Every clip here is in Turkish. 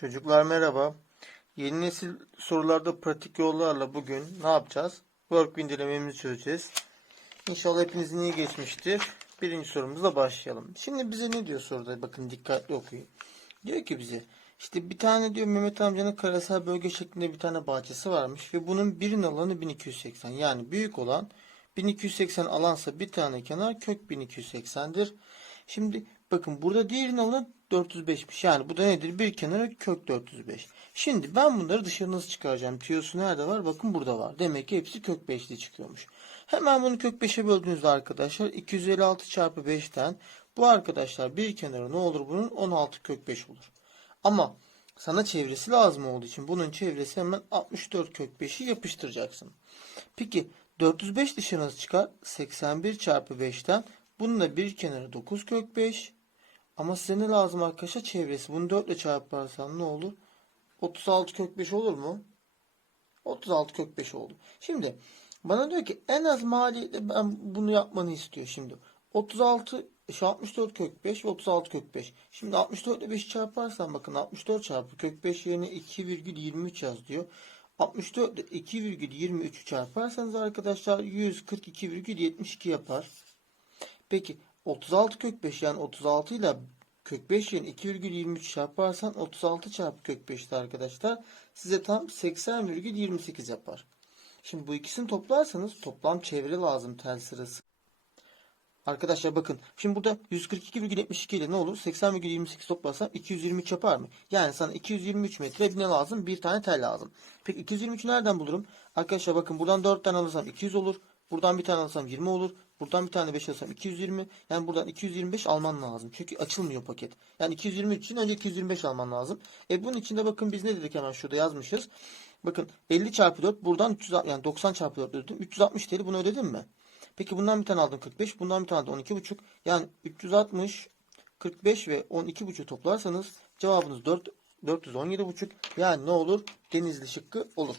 Çocuklar merhaba. Yeni nesil sorularda pratik yollarla bugün ne yapacağız? Workbook incelememizi çözeceğiz. İnşallah hepinizin iyi geçmiştir. Birinci sorumuzla başlayalım. Şimdi bize ne diyor soruda? Bakın dikkatli okuyun. Diyor ki bize işte bir tane diyor Mehmet amcanın karasal bölge şeklinde bir tane bahçesi varmış ve bunun birinin alanı 1280. Yani büyük olan 1280 alansa bir tane kenar kök 1280'dir. Şimdi bakın burada diğerinin alanı 405'miş. Yani bu da nedir? Bir kenarı kök 405. Şimdi ben bunları dışarı nasıl çıkaracağım? Tiyosu nerede var? Bakın burada var. Demek ki hepsi kök 5'li çıkıyormuş. Hemen bunu kök 5'e böldüğünüzde arkadaşlar 256 çarpı 5'ten bu arkadaşlar bir kenarı ne olur bunun? 16 kök 5 olur. Ama sana çevresi lazım olduğu için bunun çevresi hemen 64 kök 5'i yapıştıracaksın. Peki 405 dışarı nasıl çıkar? 81 çarpı 5'ten bunun da bir kenarı 9 kök 5. Ama size ne lazım arkadaşlar? Çevresi. Bunu 4 ile çarparsan ne olur? 36 kök 5 olur mu? 36 kök 5 oldu. Şimdi bana diyor ki en az maliyetle ben bunu yapmanı istiyor şimdi. 36 şu 64 kök 5 ve 36 kök 5. Şimdi 64 ile 5 çarparsan bakın 64 çarpı kök 5 yerine 2,23 yaz diyor. 64 ile 2,23'ü çarparsanız arkadaşlar 142,72 yapar. Peki 36 kök 5 yani 36 ile kök 5 yerine 2,23 çarparsan 36 çarpı kök 5'te arkadaşlar size tam 80,28 yapar. Şimdi bu ikisini toplarsanız toplam çevre lazım tel sırası. Arkadaşlar bakın şimdi burada 142,72 ile ne olur? 80,28 toplarsam 223 yapar mı? Yani sana 223 metre ne lazım? Bir tane tel lazım. Peki 223'ü nereden bulurum? Arkadaşlar bakın buradan 4 tane alırsam 200 olur. Buradan bir tane alırsam 20 olur. Buradan bir tane 5 alırsam 220. Yani buradan 225 alman lazım. Çünkü açılmıyor paket. Yani 223 için önce 225 alman lazım. E bunun içinde bakın biz ne dedik hemen şurada yazmışız. Bakın 50 çarpı 4 buradan 300 yani 90 çarpı 4 ödedim. 360 TL bunu ödedim mi? Peki bundan bir tane aldım 45. Bundan bir tane de 12,5. Yani 360, 45 ve 12,5 toplarsanız cevabınız 4, 417,5. Yani ne olur? Denizli şıkkı olur.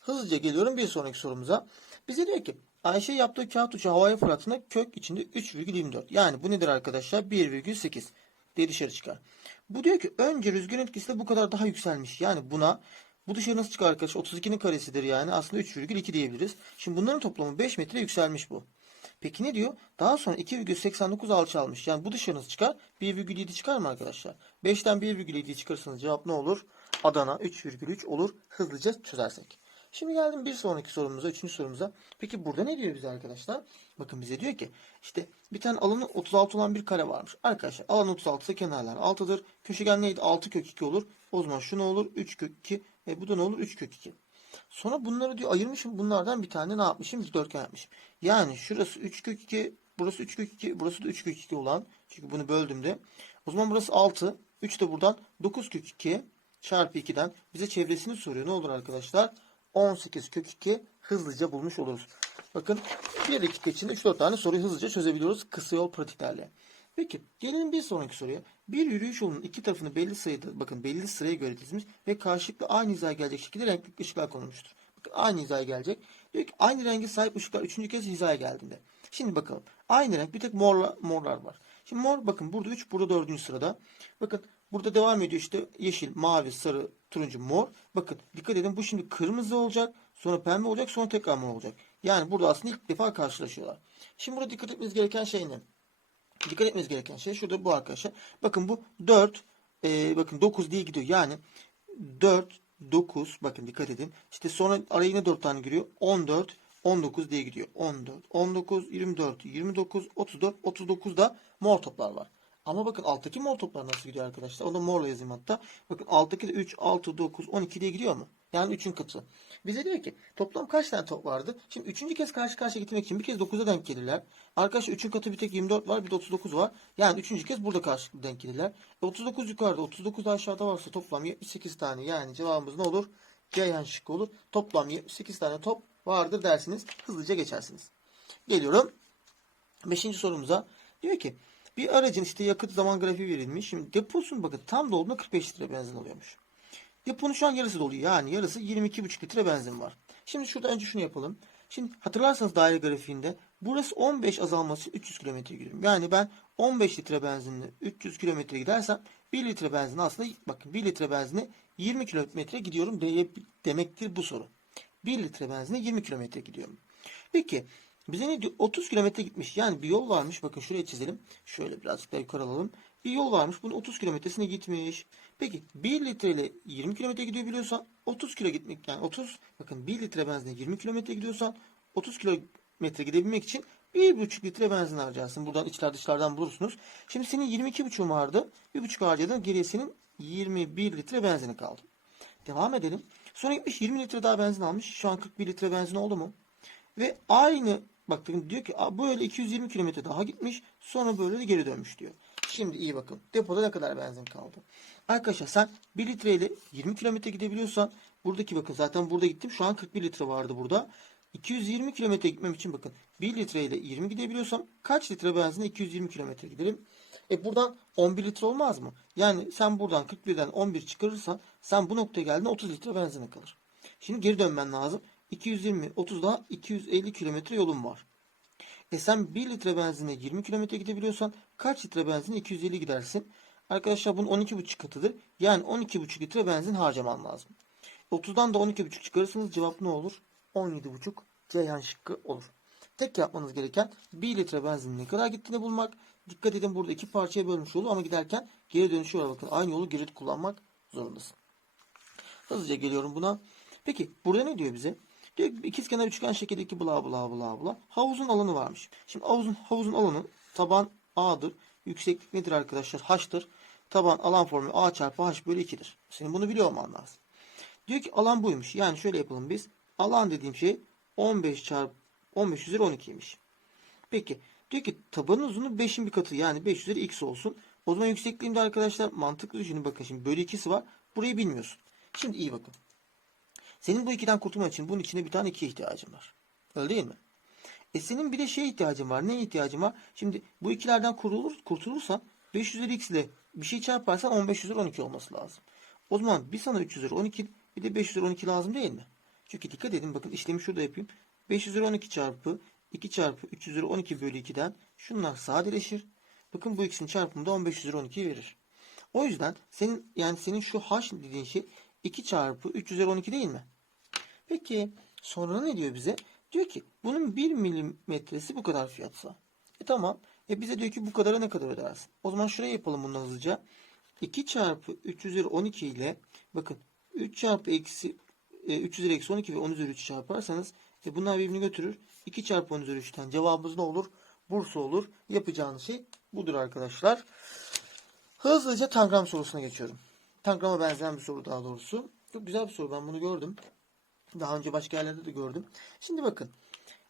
Hızlıca geliyorum bir sonraki sorumuza. Bize diyor ki Ayşe yaptığı kağıt uçağı havaya fırlattığında kök içinde 3,24. Yani bu nedir arkadaşlar? 1,8 diye dışarı çıkar. Bu diyor ki önce rüzgar etkisi de bu kadar daha yükselmiş. Yani buna bu dışarı nasıl çıkar arkadaşlar? 32'nin karesidir yani. Aslında 3,2 diyebiliriz. Şimdi bunların toplamı 5 metre yükselmiş bu. Peki ne diyor? Daha sonra 2,89 alçalmış. Yani bu dışarı nasıl çıkar? 1,7 çıkar mı arkadaşlar? 5'ten 1,7'yi çıkarırsanız cevap ne olur? Adana 3,3 olur. Hızlıca çözersek. Şimdi geldim bir sonraki sorumuza, üçüncü sorumuza. Peki burada ne diyor bize arkadaşlar? Bakın bize diyor ki işte bir tane alanı 36 olan bir kare varmış. Arkadaşlar alan 36 ise kenarlar 6'dır. Köşegen neydi? 6 kök 2 olur. O zaman şu ne olur? 3 kök 2. E bu da ne olur? 3 kök 2. Sonra bunları diyor ayırmışım. Bunlardan bir tane ne yapmışım? Dikdörtgen yapmışım. Yani şurası 3 kök 2, burası 3 kök 2, burası da 3 kök 2 olan. Çünkü bunu böldüm de. O zaman burası 6. 3 de buradan 9 kök 2 çarpı 2'den bize çevresini soruyor. Ne olur arkadaşlar? 18 kök 2 hızlıca bulmuş oluruz. Bakın bir dakika içinde 3-4 tane soruyu hızlıca çözebiliyoruz kısa yol pratiklerle. Peki gelelim bir sonraki soruya. Bir yürüyüş yolunun iki tarafını belli sayıda bakın belli sıraya göre dizmiş ve karşılıklı aynı hizaya gelecek şekilde renkli ışıklar konulmuştur. Bakın aynı hizaya gelecek. Diyor ki aynı rengi sahip ışıklar üçüncü kez hizaya geldiğinde. Şimdi bakalım. Aynı renk bir tek morla, morlar var. Şimdi mor bakın burada 3 burada 4. sırada. Bakın burada devam ediyor işte yeşil, mavi, sarı, turuncu, mor. Bakın dikkat edin bu şimdi kırmızı olacak. Sonra pembe olacak. Sonra tekrar mor olacak. Yani burada aslında ilk defa karşılaşıyorlar. Şimdi burada dikkat etmeniz gereken şey ne? Dikkat etmeniz gereken şey şurada bu arkadaşlar. Bakın bu 4 e, bakın 9 diye gidiyor. Yani 4 9 bakın dikkat edin. İşte sonra araya yine 4 tane giriyor. 14 19 diye gidiyor. 14 19 24 29 34 39 da mor toplar var. Ama bakın alttaki mor toplar nasıl gidiyor arkadaşlar? Onu morla yazayım hatta. Bakın alttaki de 3, 6, 9, 12 diye gidiyor mu? Yani 3'ün katı. Bize diyor ki toplam kaç tane top vardı? Şimdi üçüncü kez karşı karşıya gitmek için bir kez 9'a denk gelirler. Arkadaşlar 3'ün katı bir tek 24 var bir de 39 var. Yani üçüncü kez burada karşılıklı denk gelirler. E 39 yukarıda 39 da aşağıda varsa toplam 78 tane. Yani cevabımız ne olur? Ceyhan şıkkı olur. Toplam 78 tane top vardır dersiniz. Hızlıca geçersiniz. Geliyorum. Beşinci sorumuza. Diyor ki bir aracın işte yakıt zaman grafiği verilmiş. Şimdi deposun bakın tam dolduğunda 45 litre benzin alıyormuş. Deponun şu an yarısı dolu. Yani yarısı 22,5 litre benzin var. Şimdi şurada önce şunu yapalım. Şimdi hatırlarsanız daire grafiğinde burası 15 azalması için 300 kilometre gidiyorum. Yani ben 15 litre benzinle 300 kilometre gidersem 1 litre benzin aslında bakın 1 litre benzine 20 kilometre gidiyorum demektir bu soru. 1 litre benzine 20 kilometre gidiyorum. Peki bize ne diyor? 30 kilometre gitmiş. Yani bir yol varmış. Bakın şuraya çizelim. Şöyle birazcık daha yukarı alalım. Bir yol varmış. Bunun 30 kilometresine gitmiş. Peki 1 litre ile 20 kilometre gidiyor biliyorsan 30 kilo gitmek yani 30 bakın 1 litre benzine 20 kilometre gidiyorsan 30 kilometre gidebilmek için 1,5 litre benzin harcarsın. Buradan içler dışlardan bulursunuz. Şimdi senin 22,5 vardı. 1,5 harcadın. Geriye senin 21 litre benzini kaldı. Devam edelim. Sonra gitmiş 20 litre daha benzin almış. Şu an 41 litre benzin oldu mu? Ve aynı bakın diyor ki "Aa, böyle 220 kilometre daha gitmiş. Sonra böyle de geri dönmüş diyor. Şimdi iyi bakın. Depoda ne kadar benzin kaldı? Arkadaşlar sen 1 litre ile 20 kilometre gidebiliyorsan buradaki bakın zaten burada gittim. Şu an 41 litre vardı burada. 220 kilometre gitmem için bakın 1 litre ile 20 gidebiliyorsam kaç litre benzinle 220 kilometre giderim? E buradan 11 litre olmaz mı? Yani sen buradan 41'den 11 çıkarırsan sen bu noktaya geldiğinde 30 litre benzine kalır. Şimdi geri dönmen lazım. 220, 30 daha 250 kilometre yolun var. E sen 1 litre benzine 20 kilometre gidebiliyorsan kaç litre benzine 250 gidersin? Arkadaşlar bunun 12,5 katıdır. Yani 12,5 litre benzin harcaman lazım. 30'dan da 12,5 çıkarırsanız cevap ne olur? 17,5 Ceyhan şıkkı olur. Tek yapmanız gereken 1 litre benzinin ne kadar gittiğini bulmak. Dikkat edin burada iki parçaya bölmüş yolu ama giderken geri dönüşü var bakın. Aynı yolu geri kullanmak zorundasın. Hızlıca geliyorum buna. Peki burada ne diyor bize? Diyor ki ikizkenar üçgen şekildeki bla bla bla bla. Havuzun alanı varmış. Şimdi havuzun havuzun alanı taban A'dır. Yükseklik nedir arkadaşlar? H'tır. Taban alan formülü A çarpı H bölü 2'dir. Senin bunu biliyor olman lazım. Diyor ki alan buymuş. Yani şöyle yapalım biz. Alan dediğim şey 15 çarpı 15 üzeri 12'ymiş. Peki. Diyor ki tabanın uzunluğu 5'in bir katı. Yani 5 üzeri x olsun. O zaman yüksekliğimde arkadaşlar mantıklı düşünün. Bakın şimdi bölü 2'si var. Burayı bilmiyorsun. Şimdi iyi bakın. Senin bu ikiden kurtulman için bunun içinde bir tane ikiye ihtiyacın var. Öyle değil mi? E senin bir de şeye ihtiyacın var. Neye ihtiyacın var? Şimdi bu ikilerden kurtulur, kurtulursan 5 üzeri x ile bir şey çarparsan 15 üzeri 12 olması lazım. O zaman bir sana 3 üzeri 12 bir de 5 üzeri 12 lazım değil mi? Çünkü dikkat edin bakın işlemi şurada yapayım. 5 üzeri 12 çarpı 2 çarpı 3 üzeri 12 bölü 2'den şunlar sadeleşir. Bakın bu ikisinin çarpımı da 15 üzeri 12 verir. O yüzden senin yani senin şu h dediğin şey 2 çarpı 3 üzeri 12 değil mi? Peki sonra ne diyor bize? Diyor ki bunun 1 milimetresi bu kadar fiyatsa. E tamam. E bize diyor ki bu kadara ne kadar ödersin? O zaman şuraya yapalım bunu hızlıca. 2 çarpı 3 üzeri 12 ile bakın 3 çarpı eksi e, 3 üzeri eksi 12 ve 10 üzeri 3 çarparsanız e, bunlar birbirini götürür. 2 çarpı 10 üzeri 3'ten cevabımız ne olur? Bursa olur. Yapacağınız şey budur arkadaşlar. Hızlıca tangram sorusuna geçiyorum. Tangrama benzeyen bir soru daha doğrusu. Çok güzel bir soru ben bunu gördüm. Daha önce başka yerlerde de gördüm. Şimdi bakın.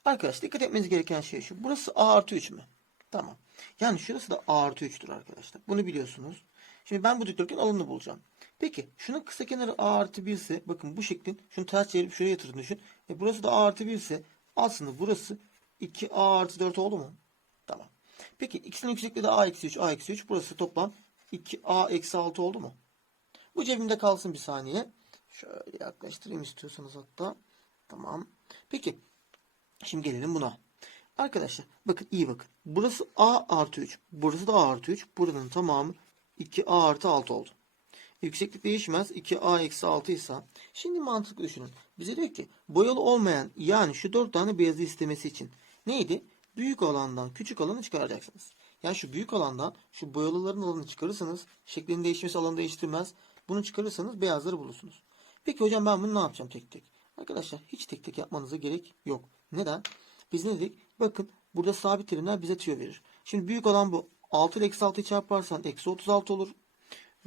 Arkadaşlar dikkat etmeniz gereken şey şu. Burası A artı 3 mü? Tamam. Yani şurası da A artı 3'tür arkadaşlar. Bunu biliyorsunuz. Şimdi ben bu dikdörtgen alanını bulacağım. Peki şunun kısa kenarı A artı 1 ise bakın bu şeklin şunu ters çevirip şuraya yatırdığını düşün. E burası da A artı 1 ise aslında burası 2A artı 4 oldu mu? Tamam. Peki ikisinin yüksekliği de A eksi 3 A eksi 3. Burası toplam 2A eksi 6 oldu mu? Bu cebimde kalsın bir saniye. Şöyle yaklaştırayım istiyorsanız hatta. Tamam. Peki. Şimdi gelelim buna. Arkadaşlar bakın iyi bakın. Burası A artı 3. Burası da A artı 3. Buranın tamamı 2A artı 6 oldu. Yükseklik değişmez. 2A eksi 6 ise. Şimdi mantıklı düşünün. Bize diyor ki boyalı olmayan yani şu 4 tane beyazı istemesi için neydi? Büyük alandan küçük alanı çıkaracaksınız. Yani şu büyük alandan şu boyalıların alanını çıkarırsanız şeklinin değişmesi alanı değiştirmez. Bunu çıkarırsanız beyazları bulursunuz. Peki hocam ben bunu ne yapacağım tek tek? Arkadaşlar hiç tek tek yapmanıza gerek yok. Neden? Biz ne dedik? Bakın burada sabit terimler bize tüyo verir. Şimdi büyük olan bu. 6 ile eksi 6'yı çarparsan eksi 36 olur.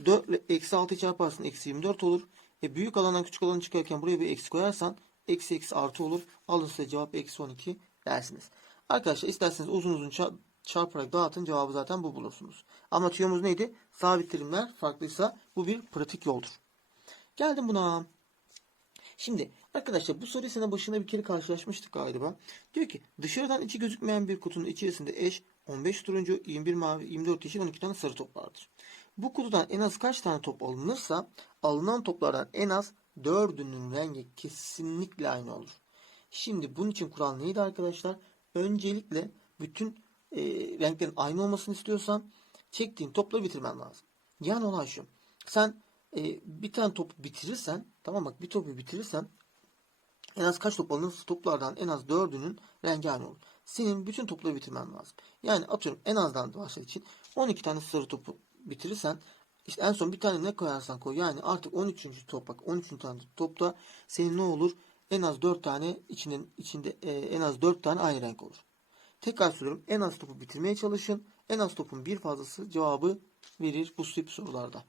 4 ile eksi 6'yı çarparsan eksi 24 olur. E büyük alandan küçük alanı çıkarken buraya bir eksi koyarsan eksi eksi artı olur. Alın size cevap eksi 12 dersiniz. Arkadaşlar isterseniz uzun uzun ça- çarparak dağıtın cevabı zaten bu bulursunuz. Ama tüyomuz neydi? Sabit terimler farklıysa bu bir pratik yoldur. Geldim buna. Şimdi arkadaşlar bu soruyu sene başında bir kere karşılaşmıştık galiba. Diyor ki dışarıdan içi gözükmeyen bir kutunun içerisinde eş 15 turuncu, 21 mavi, 24 yeşil, 12 tane sarı top vardır. Bu kutudan en az kaç tane top alınırsa alınan toplardan en az dördünün rengi kesinlikle aynı olur. Şimdi bunun için kural neydi arkadaşlar? Öncelikle bütün e, renklerin aynı olmasını istiyorsan çektiğin topları bitirmen lazım. Yani olay şu. Sen e, bir tane topu bitirirsen tamam bak bir topu bitirirsen en az kaç top alınırsa toplardan en az dördünün rengi aynı olur. Senin bütün topları bitirmen lazım. Yani atıyorum en azdan başlar için 12 tane sarı topu bitirirsen işte en son bir tane ne koyarsan koy. Yani artık 13. top bak 13. tane topta senin ne olur? En az 4 tane içinin içinde e, en az 4 tane aynı renk olur. Tekrar söylüyorum. En az topu bitirmeye çalışın. En az topun bir fazlası cevabı verir bu tip sorularda.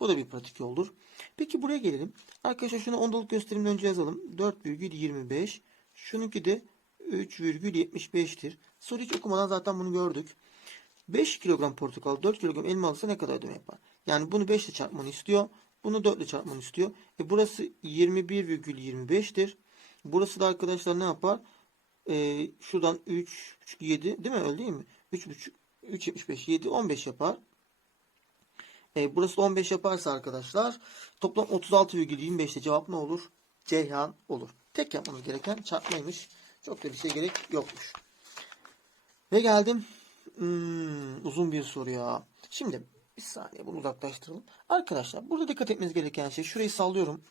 Bu da bir pratik yoldur. Peki buraya gelelim. Arkadaşlar şunu ondalık gösterimden önce yazalım. 4,25. Şununki de 3,75'tir. Soru hiç okumadan zaten bunu gördük. 5 kilogram portakal 4 kilogram elma alırsa ne kadar ödeme yapar? Yani bunu 5 ile çarpmanı istiyor. Bunu 4 ile çarpmanı istiyor. E burası 21,25'tir. Burası da arkadaşlar ne yapar? E, şuradan 3, 7 değil mi? Öyle değil mi? 3,5, 3,75, 7, 15 yapar. E, burası da 15 yaparsa arkadaşlar toplam 36,25'te cevap ne olur? Ceyhan olur. Tek yapmamız gereken çarpmaymış. Çok da bir şey gerek yokmuş. Ve geldim Hmm, uzun bir soru ya. Şimdi bir saniye bunu uzaklaştıralım. Arkadaşlar burada dikkat etmeniz gereken şey şurayı sallıyorum.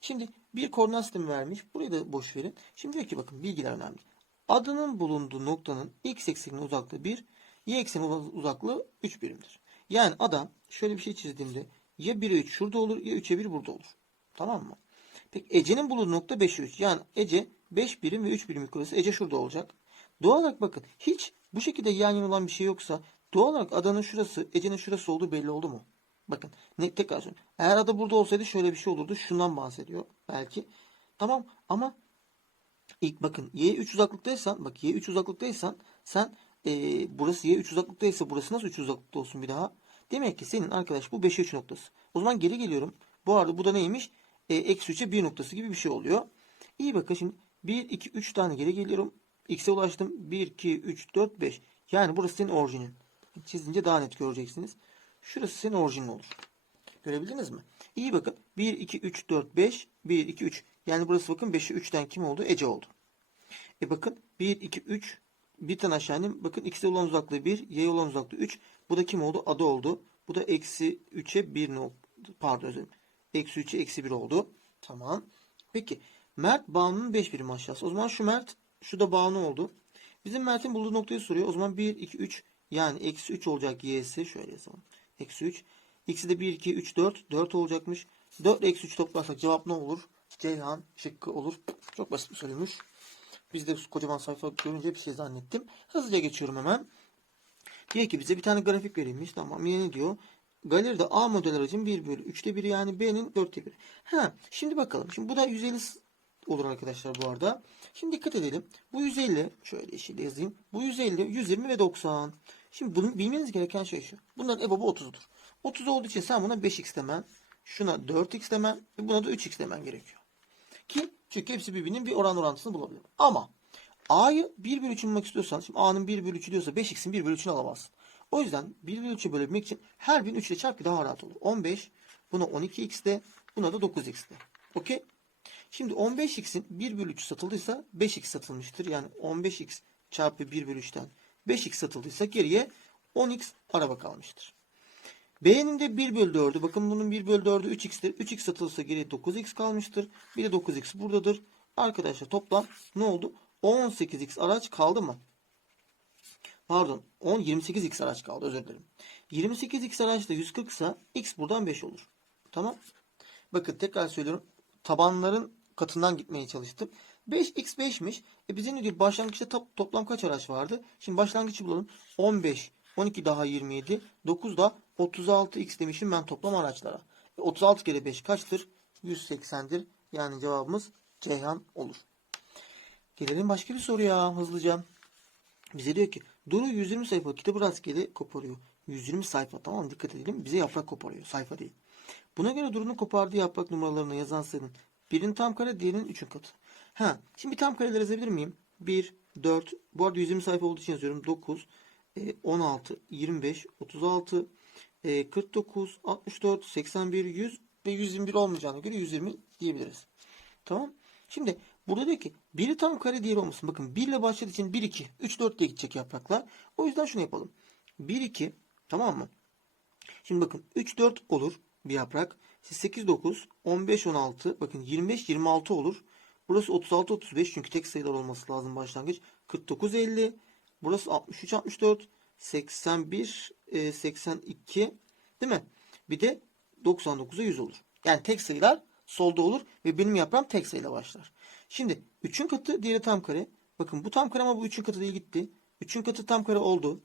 Şimdi bir koordinat sistemi vermiş. Burayı da boş verin. Şimdi diyor ki bakın bilgiler önemli. Adının bulunduğu noktanın x ekseninin uzaklığı 1, y ekseninin uzaklığı 3 birimdir. Yani adam şöyle bir şey çizdiğimde ya 1'e 3 şurada olur ya 3'e 1 burada olur. Tamam mı? Peki Ece'nin bulunduğu nokta 5'e 3. Yani Ece 5 birim ve 3 birim yukarısı. Ece şurada olacak. Doğal olarak bakın hiç bu şekilde yan yana olan bir şey yoksa doğal olarak adanın şurası Ece'nin şurası olduğu belli oldu mu? Bakın ne tekrar söylüyorum. Eğer ada burada olsaydı şöyle bir şey olurdu. Şundan bahsediyor belki. Tamam ama ilk bakın y 3 uzaklıktaysan bak y 3 uzaklıktaysan sen e, burası y 3 uzaklıktaysa burası nasıl 3 uzaklıkta olsun bir daha? Demek ki senin arkadaş bu 5'e 3 noktası. O zaman geri geliyorum. Bu arada bu da neymiş? E, eksi 3'e 1 noktası gibi bir şey oluyor. İyi bakın şimdi 1, 2, 3 tane geri geliyorum. X'e ulaştım. 1, 2, 3, 4, 5. Yani burası senin orijinin. Çizince daha net göreceksiniz. Şurası senin orijinin olur. Görebildiniz mi? İyi bakın. 1, 2, 3, 4, 5. 1, 2, 3. Yani burası bakın 5'e 3'ten kim oldu? Ece oldu. E bakın 1, 2, 3. Bir tane aşağı indim. Bakın X'e olan uzaklığı 1. Y'ye olan uzaklığı 3. Bu da kim oldu? Adı oldu. Bu da eksi 3'e 1 ne oldu? Pardon özür. Eksi 3'e eksi 1 oldu. Tamam. Peki. Mert bağımlının 5 birim aşağısı. O zaman şu Mert şu da bağımlı oldu. Bizim Mert'in bulduğu noktayı soruyor. O zaman 1, 2, 3 yani eksi 3 olacak y'si. Şöyle yazalım. Eksi 3. X'i de 1, 2, 3, 4. 4 olacakmış. 4 ile eksi 3 toplarsak cevap ne olur? Ceyhan şıkkı olur. Çok basit bir soruymuş. Biz de kocaman sayfa görünce bir şey zannettim. Hızlıca geçiyorum hemen. Diyor ki bize bir tane grafik verilmiş. Tamam yine ne diyor? Galeride A model aracın 1 bölü 3'te 1 yani B'nin 4'te 1. Ha, şimdi bakalım. Şimdi bu da 150 olur arkadaşlar bu arada. Şimdi dikkat edelim. Bu 150 şöyle yeşille yazayım. Bu 150, 120 ve 90. Şimdi bunu bilmeniz gereken şey şu. Bunların EBOB'u 30'dur. 30 olduğu için sen buna 5x demen, şuna 4x demen ve buna da 3x demen gerekiyor. Ki çünkü hepsi birbirinin bir oran orantısını bulabilir. Ama A'yı 1 bölü 3 bulmak istiyorsan, şimdi A'nın 1 bölü 3'ü diyorsa 5x'in 1 bölü 3'ünü alamazsın. O yüzden 1 bölü 3'ü bölebilmek için her birini 3 ile çarp ki daha rahat olur. 15, buna 12x de, buna da 9x de. Okey? Şimdi 15x'in 1 bölü 3 satıldıysa 5x satılmıştır. Yani 15x çarpı 1 bölü 3'ten 5x satıldıysa geriye 10x araba kalmıştır. B'nin de 1 bölü 4'ü. Bakın bunun 1 bölü 4'ü 3x'tir. 3x satılırsa geriye 9x kalmıştır. Bir de 9x buradadır. Arkadaşlar toplam ne oldu? 18x araç kaldı mı? Pardon 10 28x araç kaldı özür dilerim. 28x araç da 140 ise x buradan 5 olur. Tamam. Bakın tekrar söylüyorum. Tabanların katından gitmeye çalıştım. 5x 5'miş. E bizim ne diyor? Başlangıçta top, toplam kaç araç vardı? Şimdi başlangıcı bulalım. 15, 12 daha 27, 9 da 36x demişim ben toplam araçlara. E 36 kere 5 kaçtır? 180'dir. Yani cevabımız Ceyhan olur. Gelelim başka bir soruya hızlıca. Bize diyor ki Duru 120 sayfa kitabı rastgele koparıyor. 120 sayfa tamam? Dikkat edelim. Bize yaprak koparıyor. Sayfa değil. Buna göre Duru'nun kopardığı yaprak numaralarını yazan sayının birinin tam kare diğerinin 3'ün katı. Ha, şimdi tam kareler yazabilir miyim? 1, 4, bu arada 120 sayfa olduğu için yazıyorum. 9, e, 16, 25, 36, e, 49, 64, 81, 100 ve 121 olmayacağına göre 120 diyebiliriz. Tamam. Şimdi Burada diyor ki biri tam kare diğeri olmasın. Bakın 1 ile başladığı için 1 2 3 4 diye gidecek yapraklar. O yüzden şunu yapalım. 1 2 tamam mı? Şimdi bakın 3 4 olur bir yaprak. 8 9 15 16 bakın 25 26 olur. Burası 36 35 çünkü tek sayılar olması lazım başlangıç. 49 50 burası 63 64 81 e, 82 değil mi? Bir de 99'a 100 olur. Yani tek sayılar solda olur ve benim yaprağım tek sayıyla başlar. Şimdi 3'ün katı diğeri tam kare. Bakın bu tam kare ama bu 3'ün katı değil gitti. 3'ün katı tam kare oldu.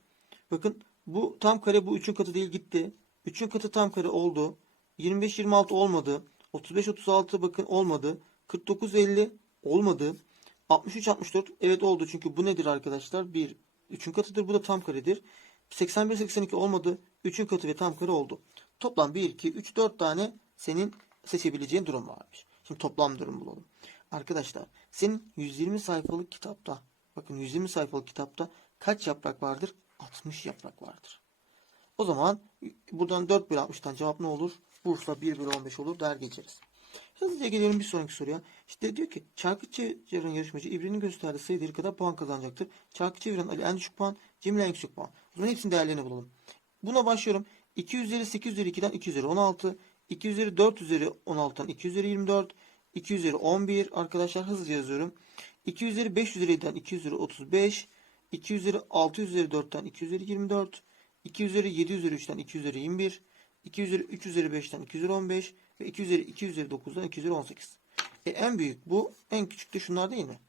Bakın bu tam kare bu 3'ün katı değil gitti. 3'ün katı tam kare oldu. 25 26 olmadı. 35 36 bakın olmadı. 49 50 olmadı. 63 64 evet oldu çünkü bu nedir arkadaşlar? 1 3'ün katıdır bu da tam karedir. 81 82 olmadı. 3'ün katı ve tam kare oldu. Toplam 1 2 3 4 tane senin seçebileceğin durum varmış. Şimdi toplam durum bulalım. Arkadaşlar senin 120 sayfalık kitapta bakın 120 sayfalık kitapta kaç yaprak vardır? 60 yaprak vardır. O zaman buradan 4 bölü 60'tan cevap ne olur? Bursa 1 bölü 15 olur der geçeriz. Hızlıca gelelim bir sonraki soruya. İşte diyor ki çarkı çeviren yarışmacı İbre'nin gösterdiği sayıları kadar puan kazanacaktır. Çarkı çeviren Ali en düşük puan, Cemil en yüksek puan. Zaman hepsinin değerlerini bulalım. Buna başlıyorum. 2 üzeri 8 üzeri 2'den 2 üzeri 16. 2 üzeri 4 üzeri 16'dan 2 üzeri 24. 2 üzeri 11 arkadaşlar hızlıca yazıyorum. 2 üzeri 5 üzeri 7'den 2 üzeri 35. 2 üzeri 6 üzeri 4'ten 2 üzeri 24. 2 üzeri 7 üzeri 3'ten 2 üzeri 21. 2 üzeri 3 üzeri 5'ten 2 üzeri 15. Ve 2 üzeri 2 üzeri 9'dan 2 üzeri 18. E en büyük bu en küçük de şunlar değil mi?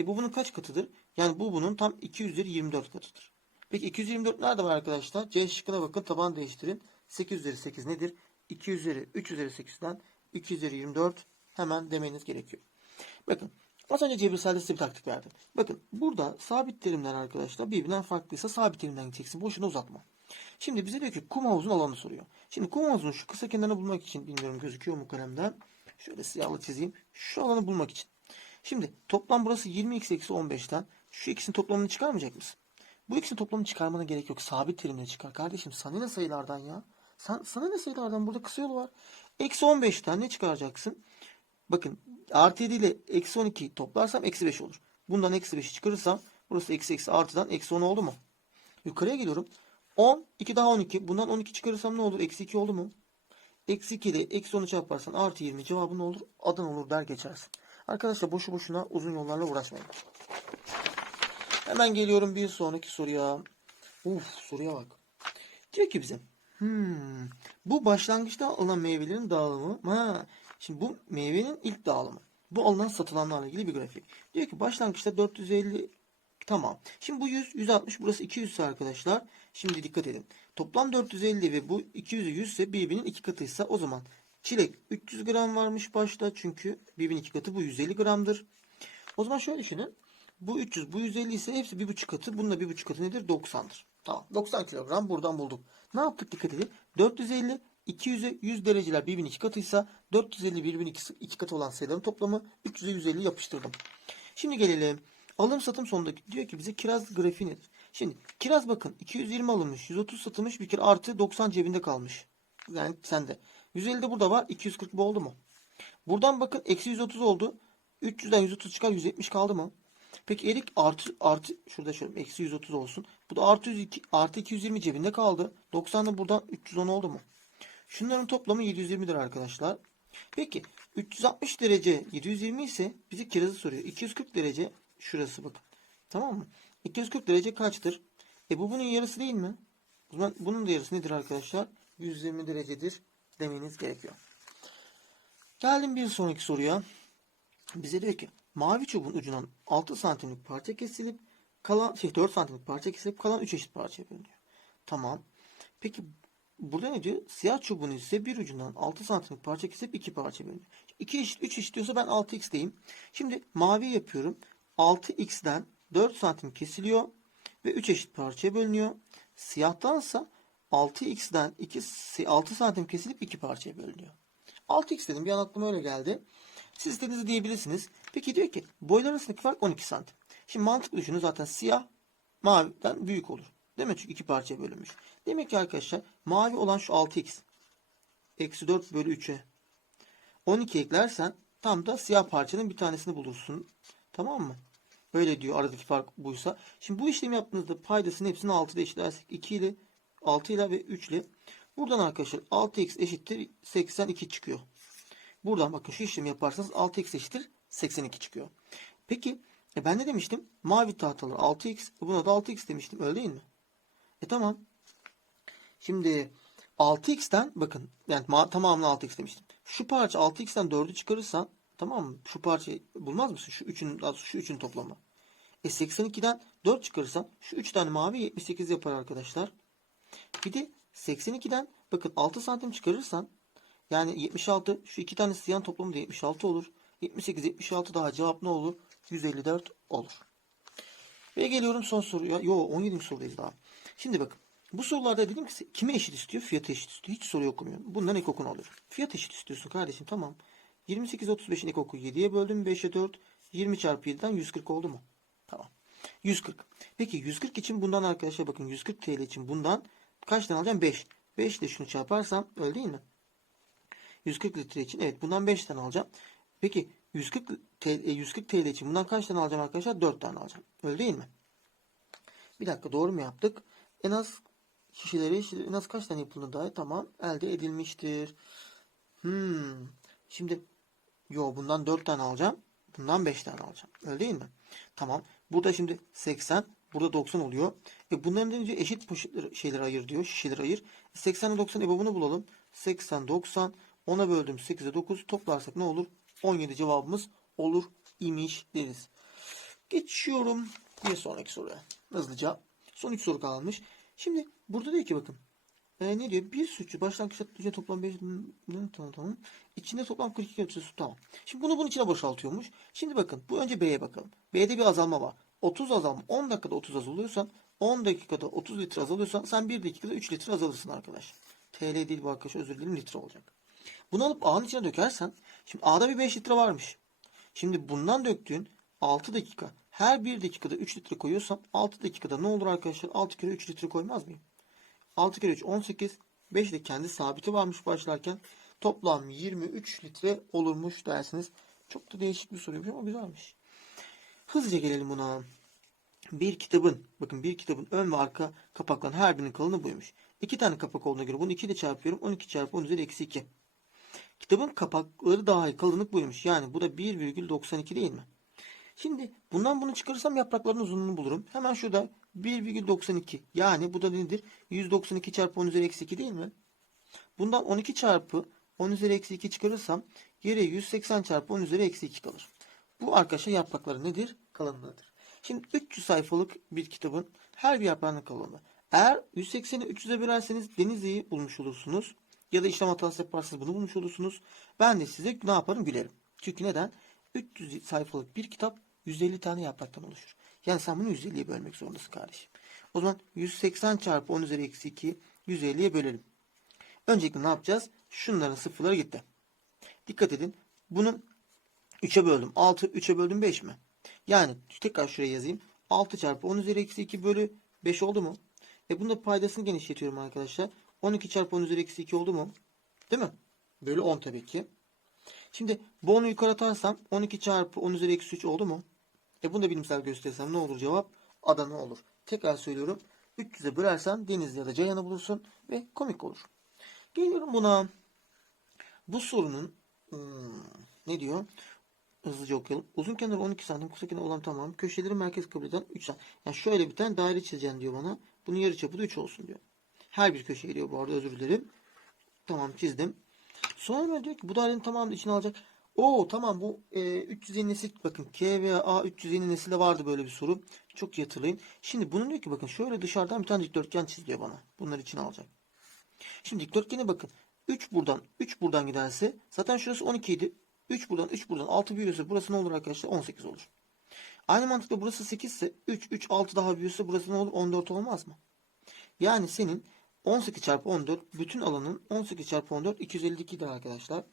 E bu bunun kaç katıdır? Yani bu bunun tam 2 üzeri 24 katıdır. Peki 224 nerede var arkadaşlar? C şıkkına bakın taban değiştirin. 8 üzeri 8 nedir? 2 üzeri 3 üzeri 8'den 2 üzeri 24 hemen demeniz gerekiyor. Bakın az önce cebirselde size bir taktik verdim. Bakın burada sabit terimler arkadaşlar birbirinden farklıysa sabit terimden gideceksin. Boşuna uzatma. Şimdi bize diyor ki kum havuzun alanı soruyor. Şimdi kum havuzunun şu kısa kenarını bulmak için bilmiyorum gözüküyor mu kalemden. Şöyle siyahlı çizeyim. Şu alanı bulmak için. Şimdi toplam burası 20x eksi 15'ten. Şu ikisinin toplamını çıkarmayacak mısın? Bu ikisinin toplamını çıkarmana gerek yok. Sabit terimle çıkar. Kardeşim sana ne sayılardan ya? Sen, sana ne sayılardan? Burada kısa yolu var. Eksi 15'ten ne çıkaracaksın? Bakın artı 7 ile eksi 12 toplarsam eksi 5 olur. Bundan eksi 5'i çıkarırsam burası eksi eksi artıdan eksi 10 oldu mu? Yukarıya geliyorum. 10, 2 daha 12. Bundan 12 çıkarırsam ne olur? Eksi 2 oldu mu? Eksi 2 ile eksi 10'u çarparsan artı 20 cevabı ne olur? Adan olur der geçersin. Arkadaşlar boşu boşuna uzun yollarla uğraşmayın. Hemen geliyorum bir sonraki soruya. Uf soruya bak. Diyor ki bize. Hmm, bu başlangıçta alınan meyvelerin dağılımı. Ha, şimdi bu meyvenin ilk dağılımı. Bu alınan satılanlarla ilgili bir grafik. Diyor ki başlangıçta 450 tamam. Şimdi bu 100 160 burası 200 ise arkadaşlar. Şimdi dikkat edin. Toplam 450 ve bu 200'ü 100 ise birbirinin iki katıysa o zaman çilek 300 gram varmış başta. Çünkü birbirinin iki katı bu 150 gramdır. O zaman şöyle düşünün. Bu 300, bu 150 ise hepsi bir buçuk katı. Bunun da bir buçuk katı nedir? 90'dır. Tamam. 90 kilogram buradan bulduk. Ne yaptık dikkat edin. 450, 200'e 100 dereceler birbirinin iki katıysa 450 birbirinin iki katı olan sayıların toplamı 300'e 150 yapıştırdım. Şimdi gelelim. Alım satım sonundaki diyor ki bize kiraz grafiği nedir? Şimdi kiraz bakın 220 alınmış, 130 satılmış bir kere artı 90 cebinde kalmış. Yani sende. 150 de burada var. 240 bu oldu mu? Buradan bakın eksi 130 oldu. 300'den 130 çıkar 170 kaldı mı? Peki erik artı artı şurada şöyle eksi 130 olsun. Bu da artı 102, artı 220 cebinde kaldı. 90 da buradan 310 oldu mu? Şunların toplamı 720'dir arkadaşlar. Peki 360 derece 720 ise bizi kirazı soruyor. 240 derece şurası bakın. Tamam mı? 240 derece kaçtır? E bu bunun yarısı değil mi? O zaman bunun da yarısı nedir arkadaşlar? 120 derecedir demeniz gerekiyor. Geldim bir sonraki soruya. Bize diyor ki mavi çubuğun ucundan 6 santimlik parça kesilip kalan şey 4 santimlik parça kesilip kalan 3 eşit parçaya bölünüyor. Tamam. Peki burada ne diyor? Siyah çubuğun ise bir ucundan 6 santimlik parça kesip 2 parça bölünüyor. 2 eşit 3 eşit diyorsa ben 6x diyeyim. Şimdi mavi yapıyorum. 6x'den 4 santim kesiliyor ve 3 eşit parçaya bölünüyor. Siyahtansa 6x'den 2 6 santim kesilip 2 parçaya bölünüyor. 6x dedim bir an aklıma öyle geldi. Siz istediğinizi diyebilirsiniz. Peki diyor ki boylar arasındaki fark 12 santim. Şimdi mantıklı düşünün zaten siyah maviden büyük olur. Değil mi? Çünkü iki parçaya bölünmüş. Demek ki arkadaşlar mavi olan şu 6x. Eksi 4 bölü 3'e. 12 eklersen tam da siyah parçanın bir tanesini bulursun. Tamam mı? Böyle diyor aradaki fark buysa. Şimdi bu işlemi yaptığınızda paydasının hepsini 6 ile eşitlersek 2 ile 6 ile ve 3 ile buradan arkadaşlar 6x eşittir 82 çıkıyor. Buradan bakın şu işlemi yaparsanız 6x eşittir 82 çıkıyor. Peki e ben ne demiştim? Mavi tahtalar 6x buna da 6x demiştim öyle değil mi? E tamam. Şimdi 6x'ten bakın yani ma- tamamını 6x demiştim. Şu parça 6x'ten 4'ü çıkarırsan tamam mı? Şu parçayı bulmaz mısın? Şu üçün şu üçün toplamı. E 82'den 4 çıkarırsan şu 3 tane mavi 78 yapar arkadaşlar. Bir de 82'den bakın 6 santim çıkarırsan yani 76 şu iki tane siyah toplamı da 76 olur. 78 76 daha cevap ne olur? 154 olur. Ve geliyorum son soruya. Yo 17. sorudayız daha. Şimdi bakın. Bu sorularda dedim ki kime eşit istiyor? Fiyatı eşit istiyor. Hiç soru okumuyorum. Bundan ek okunu alıyor. Fiyat eşit istiyorsun kardeşim tamam. 28 35'in ek oku 7'ye böldüm 5'e 4. 20 çarpı 7'den 140 oldu mu? Tamam. 140. Peki 140 için bundan arkadaşlar bakın 140 TL için bundan kaç tane alacağım? 5. 5 ile şunu çarparsam öyle değil mi? 140 litre için evet bundan 5 tane alacağım. Peki 140 TL, 140 TL için bundan kaç tane alacağım arkadaşlar? 4 tane alacağım. Öyle değil mi? Bir dakika doğru mu yaptık? En az şişeleri en az kaç tane yapıldığına dair tamam elde edilmiştir. Hmm. Şimdi yo bundan 4 tane alacağım. Bundan 5 tane alacağım. Öyle değil mi? Tamam. Burada şimdi 80 burada 90 oluyor. E bunların önce eşit poşetleri şeyleri ayır diyor. Şişeleri ayır. 80 ile 90 ebabını bulalım. 80 90 10'a böldüm 8'e 9 toplarsak ne olur? 17 cevabımız olur imiş deriz. Geçiyorum bir sonraki soruya. Hızlıca. Son 3 soru kalmış. Şimdi burada diyor ki bakın. E, ne diyor? Bir suçlu başlangıçta tutucu toplam 5 tamam tamam. İçinde toplam 42 ölçüsü tamam. Şimdi bunu bunun içine boşaltıyormuş. Şimdi bakın bu önce B'ye bakalım. B'de bir azalma var. 30 azalma 10 dakikada 30 azalıyorsan 10 dakikada 30 litre azalıyorsan sen 1 dakikada 3 litre azalırsın arkadaş. TL değil bu arkadaş özür dilerim litre olacak. Bunu alıp A'nın içine dökersen şimdi A'da bir 5 litre varmış. Şimdi bundan döktüğün 6 dakika her 1 dakikada 3 litre koyuyorsam 6 dakikada ne olur arkadaşlar? 6 kere 3 litre koymaz mıyım? 6 kere 3 18 5 de kendi sabiti varmış başlarken toplam 23 litre olurmuş dersiniz. Çok da değişik bir soruymuş ama güzelmiş. Hızlıca gelelim buna. Bir kitabın, bakın bir kitabın ön ve arka kapakların her birinin kalınlığı buymuş. İki tane kapak olduğuna göre bunu 2 ile çarpıyorum. 12 çarpı 10 üzeri eksi 2. Kitabın kapakları dahi kalınlık buymuş. Yani bu da 1,92 değil mi? Şimdi bundan bunu çıkarırsam yaprakların uzunluğunu bulurum. Hemen şurada 1,92 yani bu da nedir? 192 çarpı 10 üzeri eksi 2 değil mi? Bundan 12 çarpı 10 üzeri eksi 2 çıkarırsam geriye 180 çarpı 10 üzeri eksi 2 kalır. Bu arkadaşlar yaprakları nedir? Kalınlığıdır. Şimdi 300 sayfalık bir kitabın her bir yaprağının kalınlığı. Eğer 180'i 300'e bölerseniz Denizli'yi bulmuş olursunuz. Ya da işlem hatası yaparsanız bunu bulmuş olursunuz. Ben de size ne yaparım gülerim. Çünkü neden? 300 sayfalık bir kitap 150 tane yapraktan oluşur. Yani sen bunu 150'ye bölmek zorundasın kardeşim. O zaman 180 çarpı 10 üzeri eksi 2 150'ye bölelim. Öncelikle ne yapacağız? Şunların sıfırları gitti. Dikkat edin. Bunu 3'e böldüm. 6 3'e böldüm 5 mi? Yani tekrar şuraya yazayım. 6 çarpı 10 üzeri eksi 2 bölü 5 oldu mu? E bunun da paydasını genişletiyorum arkadaşlar. 12 çarpı 10 üzeri eksi 2 oldu mu? Değil mi? Bölü 10 tabii ki. Şimdi bu 10'u yukarı atarsam 12 çarpı 10 üzeri eksi 3 oldu mu? E bunu da bilimsel gösterirsem ne olur cevap? Adana olur. Tekrar söylüyorum. 300'e bölersen Denizli ya da Ceyhan'ı bulursun ve komik olur. Geliyorum buna. Bu sorunun hmm, ne diyor? Hızlıca okuyalım. Uzun kenarı 12 santim, kısa kenarı olan tamam. Köşeleri merkez kabul eden 3 santim. Yani şöyle bir tane daire çizeceksin diyor bana. Bunun yarıçapı da 3 olsun diyor. Her bir köşe geliyor bu arada özür dilerim. Tamam çizdim. Sonra diyor ki bu dairenin tamamını içine alacak. Oo tamam bu e, 300 yeni nesil bakın K veya A 300 yeni nesilde vardı böyle bir soru. Çok iyi. Şimdi bunun diyor ki bakın şöyle dışarıdan bir tane dikdörtgen çiz diyor bana. Bunları içine alacak. Şimdi dikdörtgene bakın. 3 buradan 3 buradan giderse zaten şurası 12 idi. 3 buradan 3 buradan 6 büyüyorsa burası ne olur arkadaşlar? 18 olur. Aynı mantıkla burası 8 ise 3 3 6 daha büyüyorsa burası ne olur? 14 olmaz mı? Yani senin 18 çarpı 14 bütün alanın 18 çarpı 14 252'dir arkadaşlar.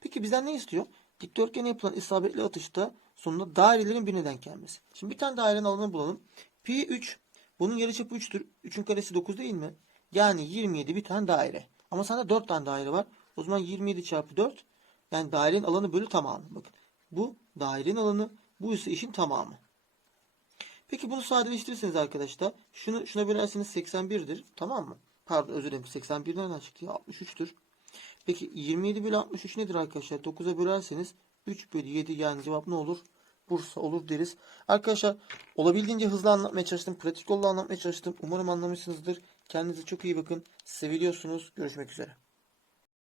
Peki bizden ne istiyor? Dikdörtgene yapılan isabetli atışta sonunda dairelerin birine denk gelmesi. Şimdi bir tane dairenin alanını bulalım. Pi 3. Bunun yarıçapı 3'tür. 3'ün karesi 9 değil mi? Yani 27 bir tane daire. Ama sende 4 tane daire var. O zaman 27 çarpı 4 Yani dairenin alanı bölü tamamı. Bakın bu dairenin alanı bu ise işin tamamı. Peki bunu sadeleştirirseniz arkadaşlar şunu şuna bölerseniz 81'dir. Tamam mı? Pardon özür dilerim. 81 nereden çıktı ya? 63'tür. Peki 27 bölü 63 nedir arkadaşlar? 9'a bölerseniz 3 bölü 7 yani cevap ne olur? Bursa olur deriz. Arkadaşlar olabildiğince hızlı anlatmaya çalıştım. Pratik yolla anlatmaya çalıştım. Umarım anlamışsınızdır. Kendinize çok iyi bakın. Seviliyorsunuz. Görüşmek üzere.